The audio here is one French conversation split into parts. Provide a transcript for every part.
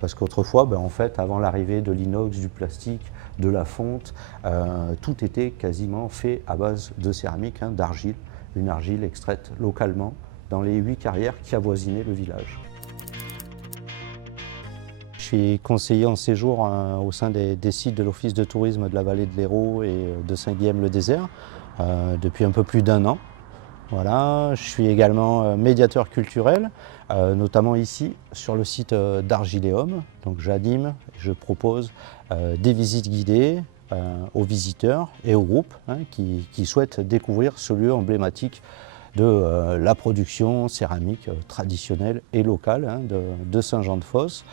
Parce qu'autrefois, en fait, avant l'arrivée de l'inox, du plastique, de la fonte, tout était quasiment fait à base de céramique, d'argile, une argile extraite localement dans les 8 carrières qui avoisinaient le village. Je suis conseiller en séjour au sein des sites de l'Office de tourisme de la vallée de l'Hérault et de Saint-Guilhem-le-Désert depuis un peu plus d'1 an. Voilà. Je suis également médiateur culturel, notamment ici sur le site d'Argiléum. Donc j'anime, je propose des visites guidées aux visiteurs et aux groupes qui souhaitent découvrir ce lieu emblématique de la production céramique traditionnelle et locale de Saint-Jean-de-Fosse.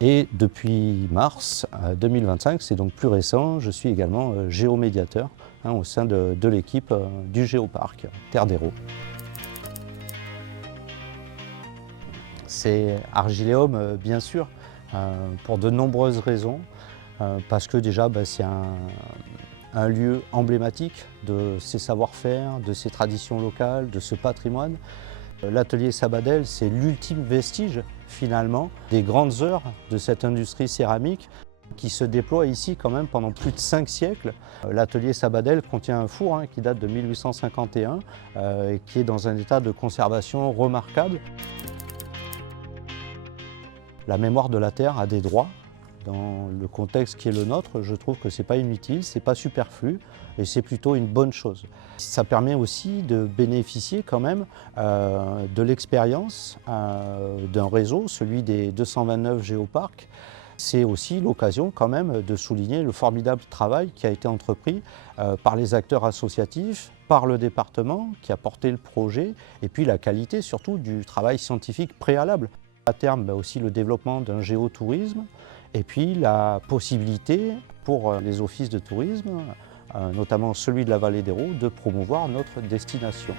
Et depuis mars 2025, c'est donc plus récent, je suis également géomédiateur au sein de l'équipe du Géoparc Terre d'Hérault. C'est Argiléum, bien sûr, pour de nombreuses raisons. Parce que déjà, c'est un lieu emblématique de ses savoir-faire, de ses traditions locales, de ce patrimoine. L'atelier Sabadell, c'est l'ultime vestige, finalement, des grandes heures de cette industrie céramique qui se déploie ici quand même pendant plus de 5 siècles. L'atelier Sabadell contient un four qui date de 1851 et qui est dans un état de conservation remarquable. La mémoire de la terre a des droits. Dans le contexte qui est le nôtre, je trouve que ce n'est pas inutile, ce n'est pas superflu et c'est plutôt une bonne chose. Ça permet aussi de bénéficier quand même de l'expérience d'un réseau, celui des 229 géoparcs. C'est aussi l'occasion quand même de souligner le formidable travail qui a été entrepris par les acteurs associatifs, par le département qui a porté le projet et puis la qualité surtout du travail scientifique préalable. À terme, aussi le développement d'un géotourisme et puis la possibilité pour les offices de tourisme, notamment celui de la vallée d'Hérault, de promouvoir notre destination.